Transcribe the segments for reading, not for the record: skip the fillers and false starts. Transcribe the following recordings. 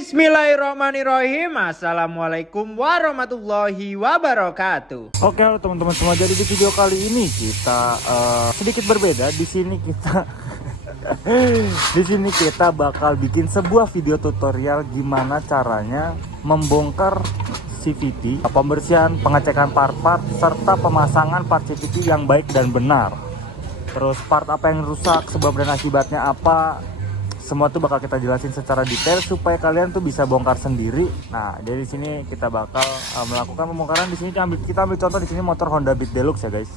Bismillahirrahmanirrahim. Assalamualaikum warahmatullahi wabarakatuh. Oke, halo teman-teman semua. Jadi di video kali ini kita sedikit berbeda. Di sini kita bakal bikin sebuah video tutorial gimana caranya membongkar CVT, pembersihan, pengecekan part-part serta pemasangan part CVT yang baik dan benar. Terus part apa yang rusak, sebab dan akibatnya apa, semua tuh bakal kita jelasin secara detail supaya kalian tuh bisa bongkar sendiri. Nah, jadi di sini kita bakal melakukan pembongkaran. Di sini kita ambil contoh di sini motor Honda Beat Deluxe ya guys.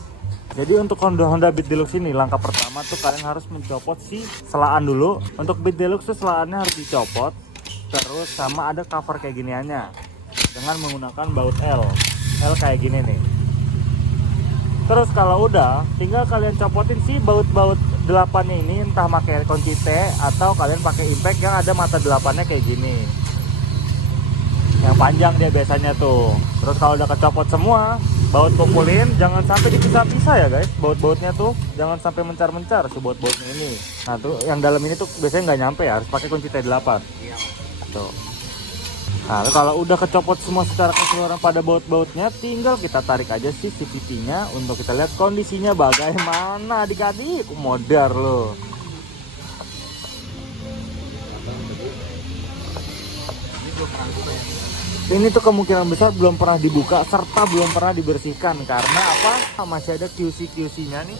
Jadi untuk Honda Beat Deluxe ini langkah pertama tuh kalian harus mencopot si selaan dulu. Untuk Beat Deluxe tuh selaannya harus dicopot. Terus sama ada cover kayak giniannya dengan menggunakan baut L kayak gini nih. Terus kalau udah, tinggal kalian copotin si baut-baut delapannya ini, entah pakai kunci T atau kalian pakai impact yang ada mata delapannya kayak gini, yang panjang dia biasanya tuh. Terus kalau udah kecopot semua, baut kumpulin, jangan sampai dipisah-pisah ya guys. Baut-bautnya tuh jangan sampai mencar-mencar si baut-bautnya ini. Nah tuh yang dalam ini tuh biasanya nggak nyampe ya, harus pakai kunci T8 tuh. Nah kalau udah kecopot semua secara keseluruhan pada baut-bautnya, tinggal kita tarik aja sih CVT-nya untuk kita lihat kondisinya bagaimana. Adik-adik modar loh. Ini tuh kemungkinan besar belum pernah dibuka serta belum pernah dibersihkan. Karena apa? Masih ada QC-nya nih,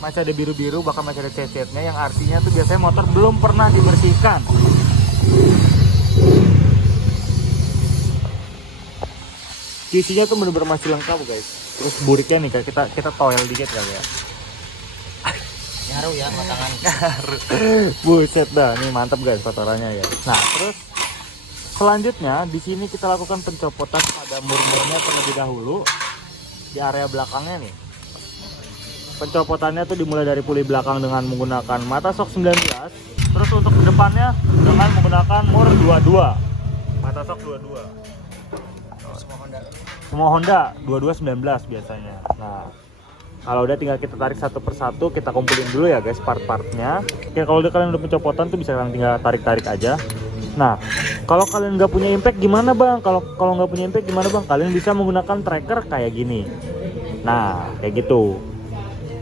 masih ada biru-biru, bahkan masih ada cat-catnya, yang artinya tuh biasanya motor belum pernah dibersihkan. QC-nya tuh bener-bener masih lengkap guys. Terus buriknya nih, kita toel dikit kali ya. Nyaru ya matangan. Buset dah, ini mantap guys kotorannya ya. Nah terus selanjutnya di sini kita lakukan pencopotan pada mur-murnya terlebih dahulu di area belakangnya nih. Pencopotannya tuh dimulai dari puli belakang dengan menggunakan mata sok 19. Terus untuk depannya dengan menggunakan mur 22, mata sok 22. Semua Honda 2219 biasanya. Nah kalau udah tinggal kita tarik satu persatu, kita kumpulin dulu ya guys part-partnya. Oke, kalau kalian udah pencopotan tuh bisa kalian tinggal tarik-tarik aja. Nah kalau kalian nggak punya impact gimana bang? Kalau nggak punya impact gimana bang? Kalian bisa menggunakan tracker kayak gini. Nah kayak gitu,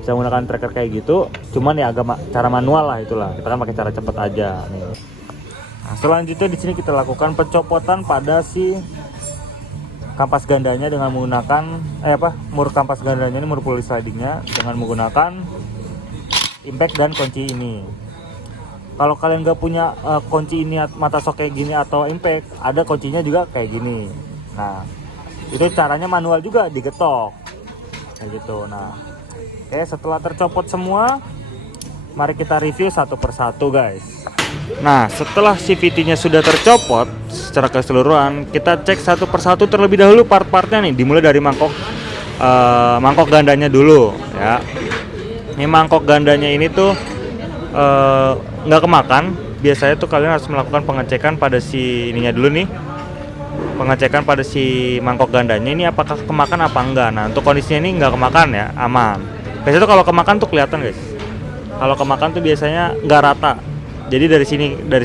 bisa menggunakan tracker kayak gitu. Cuman ya agak cara manual lah itulah. Kita kan pakai cara cepet aja nih. Nah, selanjutnya di sini kita lakukan pencopotan pada si kampas gandanya dengan menggunakan mur kampas gandanya ini, mur pulley slidingnya, dengan menggunakan impact dan kunci ini. Kalau kalian nggak punya kunci ini, mata sok kayak gini atau impact, ada kuncinya juga kayak gini. Nah itu caranya manual juga, digetok kayak gitu. Nah oke, setelah tercopot semua, mari kita review satu persatu guys. Nah setelah CVT-nya sudah tercopot secara keseluruhan, kita cek satu persatu terlebih dahulu part-partnya nih. Dimulai dari mangkok gandanya dulu ya. Ini mangkok gandanya ini tuh nggak kemakan. Biasanya tuh kalian harus melakukan pengecekan pada si ininya dulu nih, pengecekan pada si mangkok gandanya ini apakah kemakan apa enggak. Nah untuk kondisinya ini nggak kemakan ya, aman. Biasanya tuh kalau kemakan tuh kelihatan guys. Kalau kemakan tuh biasanya nggak rata. Jadi dari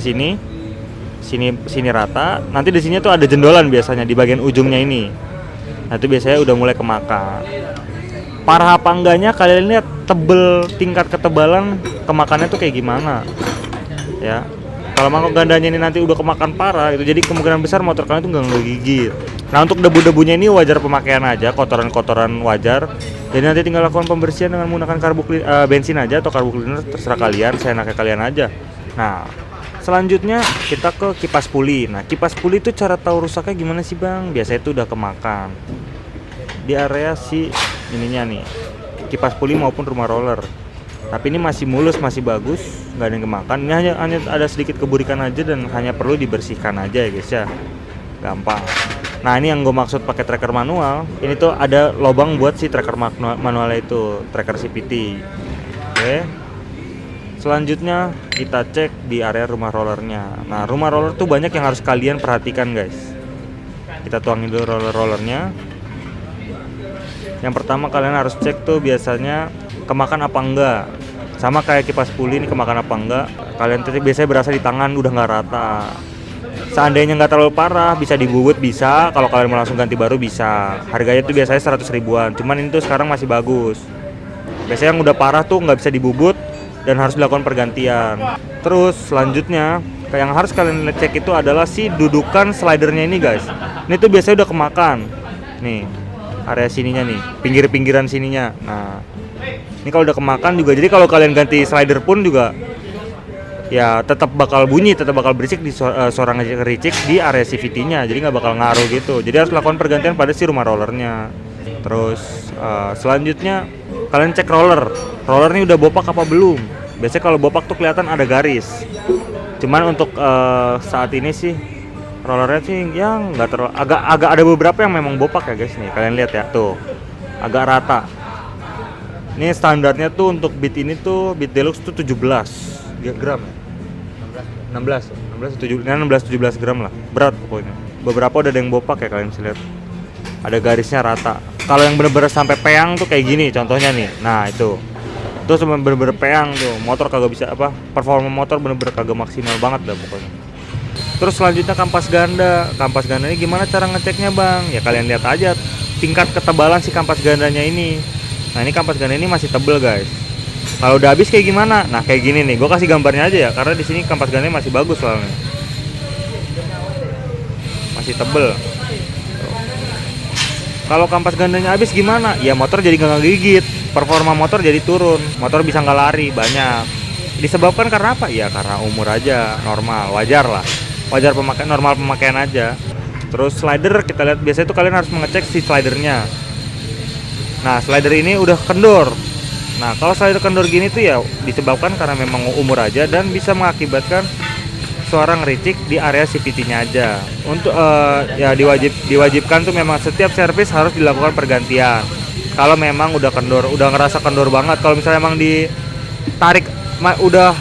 sini rata. Nanti di sini tuh ada jendolan biasanya di bagian ujungnya ini. Nah itu biasanya udah mulai kemakan. Parah apa enggaknya kalian lihat tingkat ketebalan kemakannya tuh kayak gimana ya. Kalau mangkok gandanya ini nanti udah kemakan parah itu, jadi kemungkinan besar motor kalian tuh nggak ngegigit. Nah untuk debu-debunya ini wajar pemakaian aja, kotoran-kotoran wajar. Jadi nanti tinggal lakukan pembersihan dengan menggunakan bensin aja atau karbu cleaner, terserah kalian, seenaknya kalian aja. Nah selanjutnya kita ke kipas puli. Nah kipas puli itu cara tahu rusaknya gimana sih bang? Biasanya itu udah kemakan di area si ininya nih, kipas puli maupun rumah roller. Tapi ini masih mulus, masih bagus, nggak ada yang kemakan. Ini hanya ada sedikit keburikan aja dan hanya perlu dibersihkan aja ya guys ya, gampang. Nah ini yang gue maksud pakai tracker manual. Ini tuh ada lubang buat si tracker manualnya itu, tracker CVT. Oke. Selanjutnya kita cek di area rumah rollernya. Nah rumah roller tuh banyak yang harus kalian perhatikan guys. Kita tuangin dulu rollernya. Yang pertama kalian harus cek tuh biasanya kemakan apa enggak. Sama kayak kipas puli ini kemakan apa enggak. Kalian tuh biasanya berasa di tangan udah nggak rata. seandainya nggak terlalu parah bisa dibubut, bisa. Kalau kalian mau langsung ganti baru bisa. Harganya tuh biasanya 100 ribuan, cuman ini tuh sekarang masih bagus. Biasanya yang udah parah tuh nggak bisa dibubut dan harus dilakukan pergantian. Terus selanjutnya yang harus kalian cek itu adalah si dudukan slidernya ini guys. Ini tuh biasanya udah kemakan. Nih, area sininya nih, pinggir-pinggiran sininya. Nah, ini kalau udah kemakan juga, jadi kalau kalian ganti slider pun juga ya tetap bakal bunyi, tetap bakal berisik di suara ngericik di area CVT-nya. Jadi nggak bakal ngaruh gitu. Jadi harus lakukan pergantian pada si rumah rollernya. Terus selanjutnya kalian cek roller. Roller ini udah bopak apa belum? Biasanya kalau bopak tuh kelihatan ada garis. Cuman untuk saat ini sih rollernya sih yang nggak terlalu, agak ada beberapa yang memang bopak ya guys nih. Kalian lihat ya tuh, agak rata. Ini standarnya tuh untuk beat ini tuh beat deluxe tuh 17 gram ya. 16-17 gram lah, berat pokoknya. Beberapa udah ada yang bopak ya, kalian bisa lihat. Ada garisnya rata. Kalau yang bener-bener sampai peang tuh kayak gini contohnya nih. Nah itu sampai bener-bener peang tuh, motor kagak bisa apa, performa motor bener-bener kagak maksimal banget dah pokoknya. Terus selanjutnya kampas ganda. Kampas gandanya gimana cara ngeceknya bang? Ya kalian lihat aja tingkat ketebalan si kampas gandanya ini. Nah ini kampas ganda ini masih tebel guys. Kalau udah habis kayak gimana? Nah kayak gini nih, gue kasih gambarnya aja ya, karena di sini kampas gandanya masih bagus soalnya, masih tebel. Kalau kampas gandanya habis gimana? Ya motor jadi nggak ngegigit, performa motor jadi turun, motor bisa nggak lari banyak. Disebabkan karena apa? Ya karena umur aja, normal, wajar lah, wajar pemakaian, normal pemakaian aja. Terus slider kita lihat, biasanya tuh kalian harus mengecek si slidernya. Nah slider ini udah kendor. Nah kalau slider kendor gini tuh ya disebabkan karena memang umur aja dan bisa mengakibatkan suara ngericik di area CVT-nya aja. Untuk ya diwajibkan tuh memang setiap servis harus dilakukan pergantian. Kalau memang udah kendor, udah ngerasa kendor banget. Kalau misalnya emang ditarik udah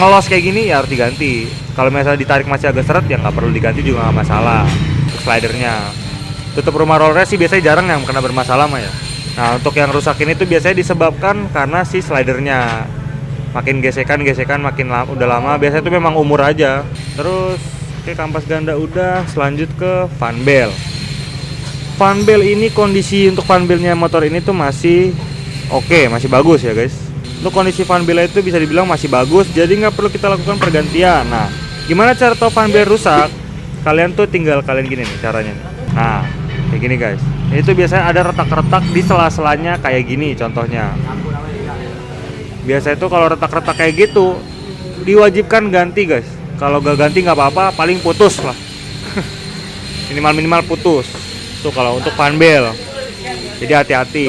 ngelos kayak gini ya harus diganti. Kalau misalnya ditarik masih agak seret ya nggak perlu diganti juga nggak masalah. Untuk slidernya, tutup rumah rollernya sih biasanya jarang yang kena bermasalah mah ya. Nah untuk yang rusak ini tuh biasanya disebabkan karena si slidernya makin gesekan makin udah lama, biasanya itu memang umur aja. Terus oke, kampas ganda udah, selanjut ke fan bell. Fan bell ini kondisi untuk fan bellnya motor ini tuh masih oke, masih bagus ya guys. Untuk kondisi fan bell itu bisa dibilang masih bagus, jadi nggak perlu kita lakukan pergantian. Nah gimana cara tahu fan bell rusak? Kalian tuh tinggal kalian gini nih caranya nih. Nah kayak gini guys, itu biasanya ada retak-retak di sela-selanya kayak gini contohnya. Biasa itu kalau retak-retak kayak gitu diwajibkan ganti guys. Kalau gak ganti nggak apa-apa, paling putus lah. minimal putus. Tuh kalau untuk fan bell. Jadi hati-hati.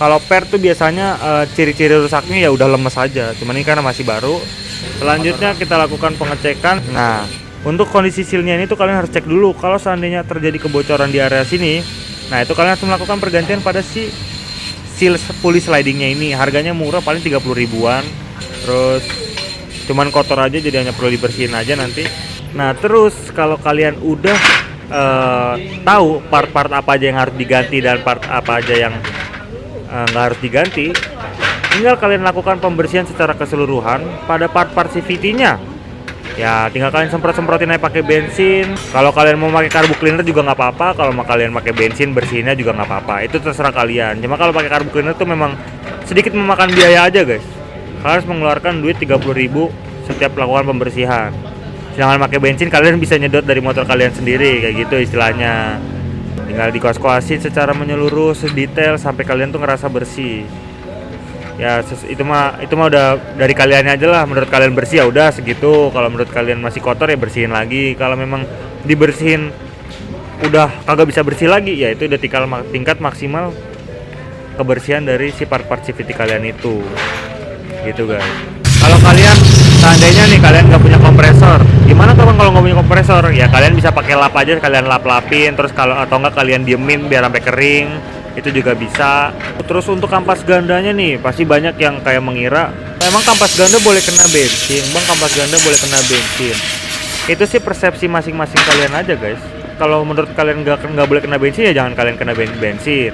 Kalau per tuh biasanya ciri-ciri rusaknya ya udah lemes aja. Cuman ini karena masih baru. Selanjutnya kita lakukan pengecekan. Nah, untuk kondisi sealnya ini tuh kalian harus cek dulu. Kalau seandainya terjadi kebocoran di area sini, nah itu kalian harus melakukan pergantian pada si seal pulley slidingnya ini. Harganya murah, paling 30 ribuan. Terus cuman kotor aja, jadi hanya perlu dibersihin aja nanti. Nah terus kalau kalian udah tahu part-part apa aja yang harus diganti dan part apa aja yang nggak harus diganti, tinggal kalian lakukan pembersihan secara keseluruhan pada part-part CVT-nya. Ya tinggal kalian semprotin aja pakai bensin. Kalau kalian mau pakai carbu cleaner juga nggak apa-apa. Kalau mau kalian pakai bensin bersihinnya juga nggak apa-apa. Itu terserah kalian. Cuma kalau pakai carbu cleaner tuh memang sedikit memakan biaya aja guys. Kalian harus mengeluarkan duit 30 ribu setiap melakukan pembersihan. Jangan pakai bensin, kalian bisa nyedot dari motor kalian sendiri kayak gitu istilahnya. Tinggal dikuas-kuasin secara menyeluruh, sedetail sampai kalian tuh ngerasa bersih. Ya itu mah udah dari kalian aja lah. Menurut kalian bersih ya udah segitu. Kalau menurut kalian masih kotor ya bersihin lagi. Kalau memang dibersihin udah kagak bisa bersih lagi, ya itu udah tingkat maksimal kebersihan dari si part-part CVT kalian itu. Gitu guys. Kalau kalian seandainya nih kalian nggak punya kompresor, gimana tuh bang kalau nggak punya kompresor? Ya kalian bisa pakai lap aja, kalian lap-lapin. Terus kalau atau enggak kalian diemin biar sampai kering, itu juga bisa. Terus untuk kampas gandanya nih, pasti banyak yang kayak mengira emang kampas ganda boleh kena bensin. Bang, kampas ganda boleh kena bensin. Itu sih persepsi masing-masing kalian aja guys. Kalau menurut kalian nggak boleh kena bensin, ya jangan kalian kena bensin.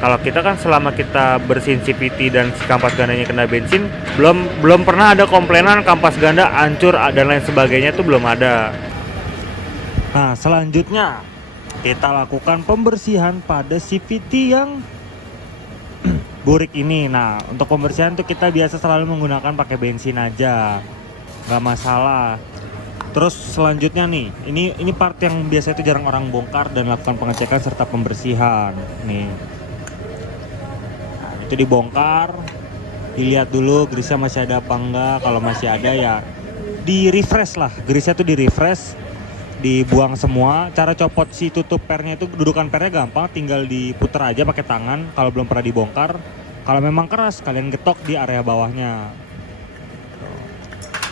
Kalau kita kan selama kita bersihin CVT dan si kampas gandanya kena bensin, belum pernah ada komplainan kampas ganda hancur dan lain sebagainya, itu belum ada. Nah, selanjutnya kita lakukan pembersihan pada CVT yang burik ini. Nah, untuk pembersihan tuh kita biasa selalu menggunakan pakai bensin aja, nggak masalah. Terus selanjutnya nih, ini part yang biasa itu jarang orang bongkar dan lakukan pengecekan serta pembersihan. Nih, nah, itu dibongkar, dilihat dulu grease-nya masih ada apa enggak. Kalau masih ada ya di refresh lah, grease-nya tuh di refresh, dibuang semua. Cara copot si tutup pernya itu, dudukan pernya gampang, tinggal diputer aja pakai tangan kalau belum pernah dibongkar. Kalau memang keras, kalian getok di area bawahnya.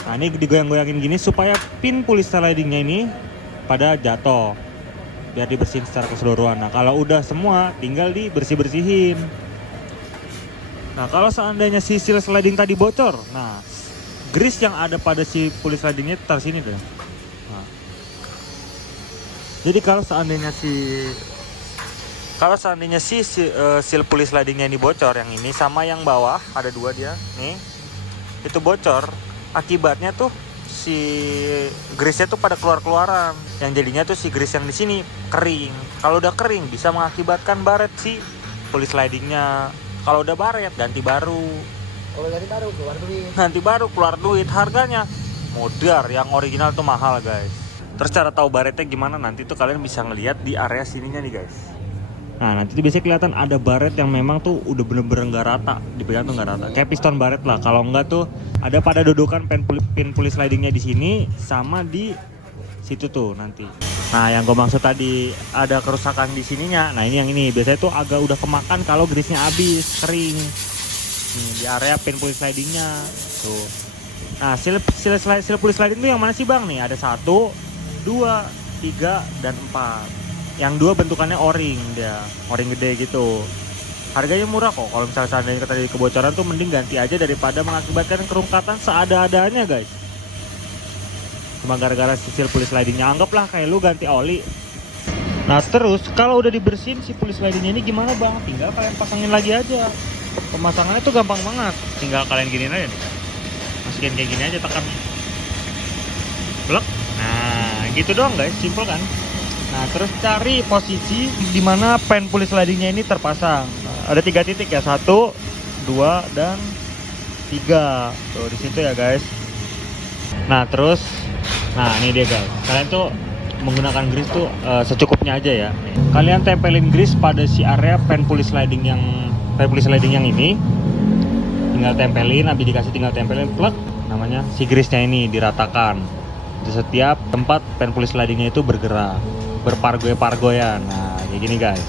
Nah, ini digoyang-goyangin gini supaya pin pulis slidingnya ini pada jatuh, biar dibersihin secara keseluruhan. Nah, kalau udah semua tinggal dibersih-bersihin. Nah, kalau seandainya si seal sliding tadi bocor, nah grease yang ada pada si pulis slidingnya taruh sini deh. Nah, jadi kalau seandainya seal pulis slidingnya ini bocor, yang ini sama yang bawah ada dua dia nih, itu bocor, akibatnya tuh si grease-nya tuh pada keluaran, yang jadinya tuh si grease yang di sini kering. Kalau udah kering bisa mengakibatkan baret si pulis slidingnya. Kalau udah baret ganti baru. Kalau ganti baru keluar duit. Nanti baru keluar duit, harganya modar, yang original tuh mahal guys. Terus cara tahu baretnya gimana, nanti tuh kalian bisa ngelihat di area sininya nih guys. Nah, nanti tuh biasanya kelihatan ada baret yang memang tuh udah bener-bener nggak rata, dipegang tuh nggak rata, kayak piston baret lah. Kalau enggak tuh ada pada dudukan pin pulis slidingnya di sini sama di situ tuh nanti. Nah, yang gue maksud tadi ada kerusakan di sininya. Nah, ini yang ini biasanya tuh agak udah kemakan kalau grease-nya habis, kering. Nih, di area pin pulis slidingnya tuh. Nah, seal pulis sliding tuh yang mana sih bang? Nih ada 1, 2, 3, dan 4. Yang 2 bentukannya o-ring, dia o-ring gede gitu. Harganya murah kok. Kalau misalnya seandainya tadi kebocoran tuh mending ganti aja daripada mengakibatkan kerungkatan seada-adanya guys. Cuma gara-gara si seal pulis slidingnya, anggaplah kayak lu ganti oli. Nah, terus kalau udah dibersihin si pulis slidingnya ini gimana bang? Tinggal kalian pasangin lagi aja. Pemasangannya tuh gampang banget. Tinggal kalian giniin aja nih. Masukin kayak gini aja, tekan blok. Nah, gitu doang guys, simple kan? Nah, terus cari posisi di mana pen pulis slidingnya ini terpasang. Nah, ada 3 titik ya, 1, 2, dan 3. Tuh di situ ya guys. Nah, terus, nah ini dia guys. Kalian tuh menggunakan grease tuh secukupnya aja ya. Kalian tempelin grease pada si area pen pulis sliding yang ini. Tinggal tempelin, habis dikasih tinggal tempelin plug. Namanya si grease-nya ini diratakan di setiap tempat pen pulis slidingnya itu bergerak, berpargoy-pargoyan. Nah, kayak gini guys.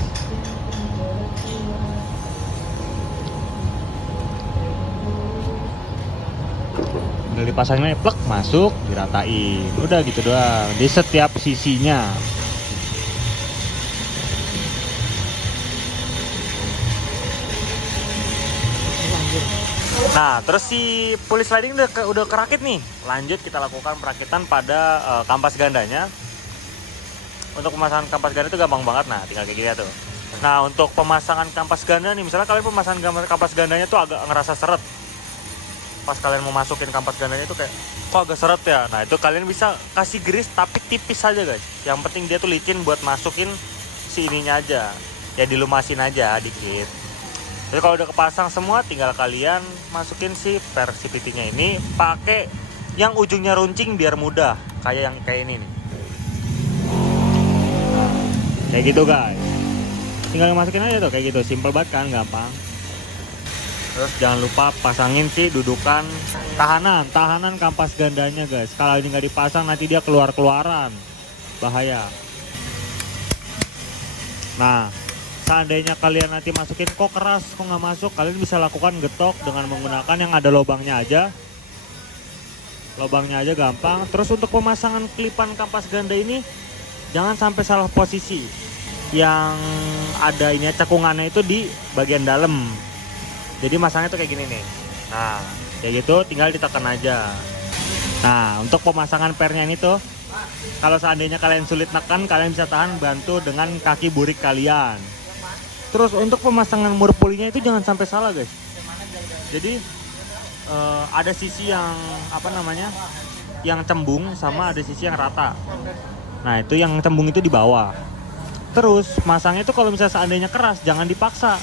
Udah dipasangnya plek, masuk, diratain. Udah gitu doang di setiap sisinya. Nah, terus si pulis sliding udah kerakit nih. Lanjut kita lakukan perakitan pada kampas gandanya. Untuk pemasangan kampas ganda itu gampang banget. Nah, tinggal kayak gini tuh. Nah, untuk pemasangan kampas ganda nih, misalnya kalian pemasangan kampas gandanya tuh agak ngerasa seret. Pas kalian mau masukin kampas gandanya itu kayak kok agak seret ya. Nah, itu kalian bisa kasih grease tapi tipis aja guys. Yang penting dia tuh licin buat masukin si ininya aja. Ya dilumasin aja dikit. Jadi kalau udah kepasang semua, tinggal kalian masukin si per CVT-nya ini pakai yang ujungnya runcing biar mudah, kayak yang kayak ini nih. Kayak gitu guys. Tinggal masukin aja tuh kayak gitu, simple banget kan, gampang. Terus jangan lupa pasangin sih dudukan tahanan kampas gandanya guys. Kalau ini nggak dipasang nanti dia keluaran, bahaya. Nah, seandainya kalian nanti masukin kok keras, kok nggak masuk, kalian bisa lakukan getok dengan menggunakan yang ada lubangnya aja. Lubangnya aja gampang. Terus untuk pemasangan klipan kampas ganda ini jangan sampai salah posisi. Yang ada ini cekungannya itu di bagian dalam. Jadi masangnya tuh kayak gini nih. Nah, kayak gitu tinggal ditekan aja. Nah, untuk pemasangan pernya ini tuh, kalau seandainya kalian sulit nekan, kalian bisa tahan bantu dengan kaki burik kalian. Terus untuk pemasangan mur pulinya itu jangan sampai salah guys. Jadi ada sisi yang apa namanya, yang cembung sama ada sisi yang rata. Nah itu yang cembung itu di bawah. Terus masangnya itu kalau misalnya seandainya keras jangan dipaksa.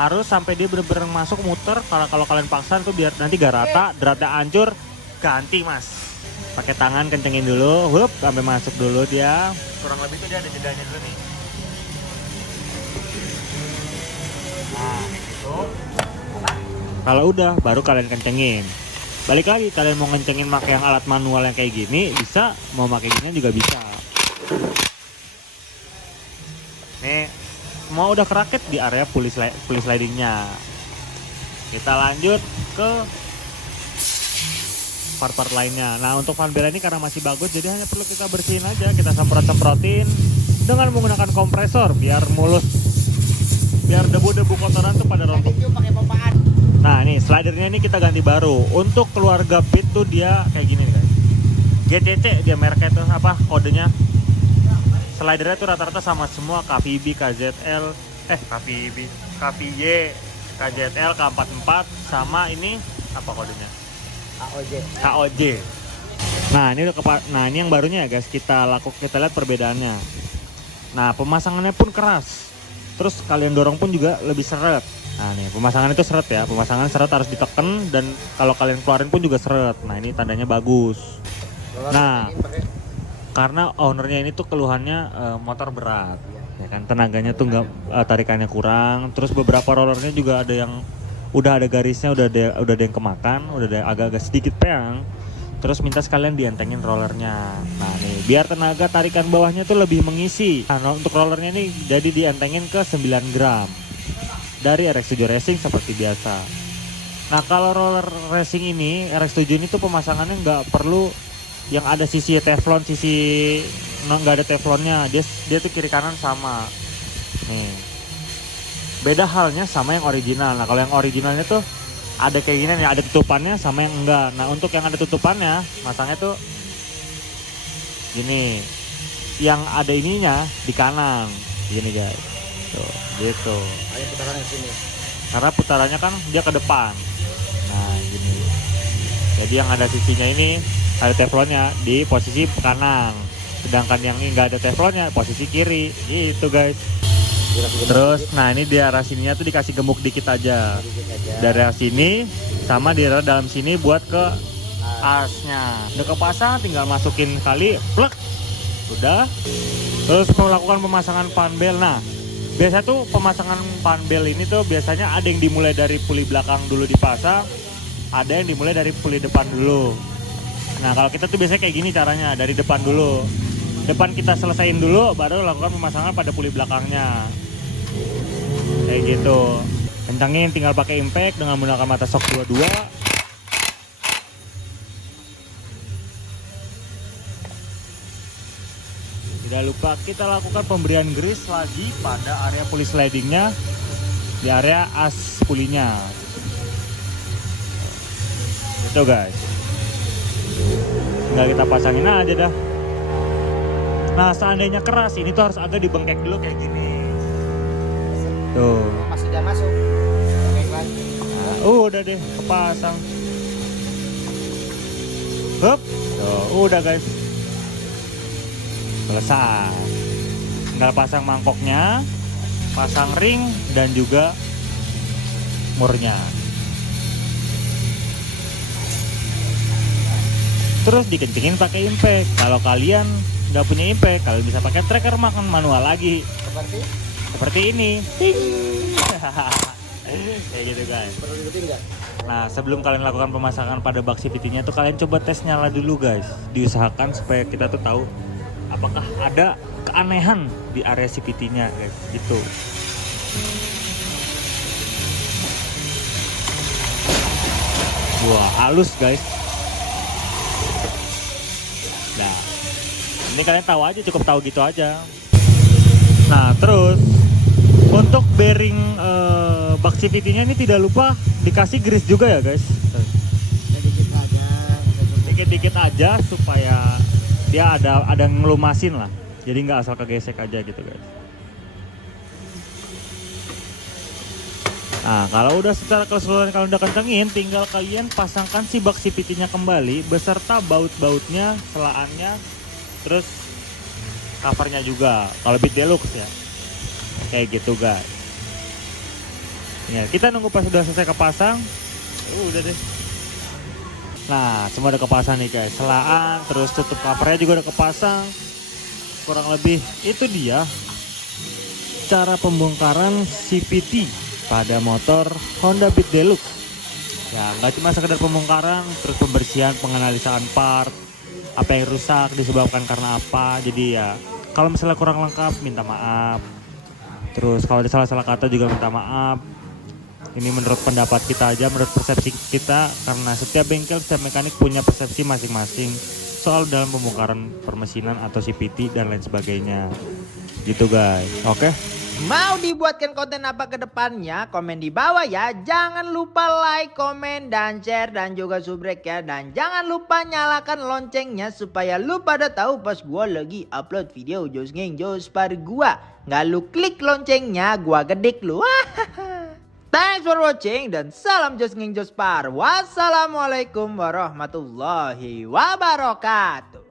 Harus sampai dia bener-bener masuk muter. Kalau kalian paksa tuh biar nanti gak rata, dratnya hancur, ganti mas. Pakai tangan kencengin dulu, hup, sampai masuk dulu dia. Kurang lebih tuh dia ada jedanya dulu nih. Nah gitu. Kalau udah baru kalian kencengin. Balik lagi, kalian mau kencengin pakai yang alat manual yang kayak gini bisa, mau pakai gini juga bisa. Nih, semua udah kerakit di area pulley slidingnya. Kita lanjut ke part-part lainnya. Nah untuk fan bell ini karena masih bagus, jadi hanya perlu kita bersihin aja. Kita semprot-semprotin dengan menggunakan kompresor biar mulus, biar debu-debu kotoran tuh pada rontok. Nah nih slidernya ini kita ganti baru. Untuk keluarga Beat tuh dia kayak gini nih guys. GTT dia mereknya tuh apa kodenya. Slidernya tuh rata-rata sama semua, KVB, KZL, KVY, KZL, K44 sama ini apa kodenya? KOJ. Nah ini yang barunya ya guys, kita lihat perbedaannya. Nah pemasangannya pun keras. Terus kalian dorong pun juga lebih seret. Nah nih pemasangan itu seret ya, pemasangan seret harus ditekan dan kalau kalian keluarin pun juga seret. Nah ini tandanya bagus. Nah karena ownernya ini tuh keluhannya motor berat, ya kan, tenaganya tuh nggak tarikannya kurang. Terus beberapa rollernya juga ada yang udah ada garisnya, udah ada yang kemakan, udah ada agak-agak sedikit peang. Terus minta sekalian dientengin rollernya. Nah nih biar tenaga tarikan bawahnya tuh lebih mengisi. Nah untuk rollernya ini jadi dientengin ke 9 gram dari RX7 Racing seperti biasa. Nah kalau roller racing ini RX7 ini tuh pemasangannya nggak perlu yang ada sisi teflon, sisi nggak ada teflonnya, dia tuh kiri kanan sama. Nih beda halnya sama yang original. Nah kalau yang originalnya tuh ada kayak gini nih, ada tutupannya sama yang enggak. Nah untuk yang ada tutupannya masangnya tuh gini, yang ada ininya di kanan gini guys, tuh gitu. Ayo putarannya sini. Karena putarannya kan dia ke depan. Nah gini, jadi yang ada sisinya ini ada teflonnya di posisi kanan, sedangkan yang nggak ada teflonnya posisi kiri gitu guys. Terus nah ini di arah sininya tuh dikasih gemuk dikit aja dari arah sini sama di arah dalam sini buat ke asnya. Udah kepasang tinggal masukin kali plek udah. Terus melakukan pemasangan fan bell. Nah biasa tuh pemasangan fan bell ini tuh biasanya ada yang dimulai dari puli belakang dulu dipasang, ada yang dimulai dari puli depan dulu. Nah kalau kita tuh biasanya kayak gini caranya, dari depan dulu. Depan kita selesain dulu, baru lakukan pemasangan pada puli belakangnya. Kayak gitu. Kencangin tinggal pakai impact dengan menggunakan mata shock 22. Tidak lupa kita lakukan pemberian grease lagi pada area puli slidingnya, di area as pulinya. Gitu guys. Tinggal kita pasangin aja dah. Nah seandainya keras ini tuh harus agak dibengkek dulu kayak gini. Tuh. Masih jangan masuk. Bengkek lagi. Nah, udah deh kepasang. Hup. Tuh, udah guys. Selesai. Tinggal pasang mangkoknya, pasang ring dan juga murnya. Terus dikencingin pakai impact. Kalau kalian nggak punya impact, kalian bisa pakai tracker makan manual lagi. Seperti ini. Kayak gitu guys. Perlu diikutin nggak? Nah sebelum kalian lakukan pemasangan pada bak CVT-nya tuh kalian coba tes nyala dulu guys. Diusahakan supaya kita tuh tahu apakah ada keanehan di area CVT-nya guys. Gitu. Wah halus guys. Nah, ini kalian tahu aja, cukup tahu gitu aja. Nah, terus untuk bearing bak CVT-nya ini tidak lupa dikasih grease juga ya, guys. Dikit-dikit aja supaya dia ada ngelumasin lah. Jadi nggak asal kegesek aja gitu, guys. Nah, kalau udah secara keseluruhan kalian udah kencengin, tinggal kalian pasangkan si bak CVT-nya kembali beserta baut-bautnya, selaannya, terus covernya juga. Kalau Beat Deluxe ya, kayak gitu guys. Ya, kita nunggu pas udah selesai kepasang. Udah deh. Nah, semua udah kepasang nih guys. Selaan, terus tutup covernya juga udah kepasang. Kurang lebih itu dia cara pembongkaran CVT pada motor Honda Beat Deluxe. Ya, nggak cuma sekedar pembongkaran, terus pembersihan, penganalisaan part, apa yang rusak disebabkan karena apa. Jadi ya, kalau misalnya kurang lengkap minta maaf. Terus kalau ada salah-salah kata juga minta maaf. Ini menurut pendapat kita aja, menurut persepsi kita, karena setiap bengkel, setiap mekanik punya persepsi masing-masing soal dalam pembongkaran permesinan atau CVT dan lain sebagainya. Gitu guys, oke? Mau dibuatkan konten apa ke depannya? Komen di bawah ya. Jangan lupa like, komen, dan share, dan juga subrek ya. Dan jangan lupa nyalakan loncengnya supaya lu pada tahu pas gua lagi upload video Jos Ngeng Jos Par gua. Nggak lu klik loncengnya, gua gedik lu. Thanks for watching dan salam Jos Ngeng Jos Par. Wassalamualaikum warahmatullahi wabarakatuh.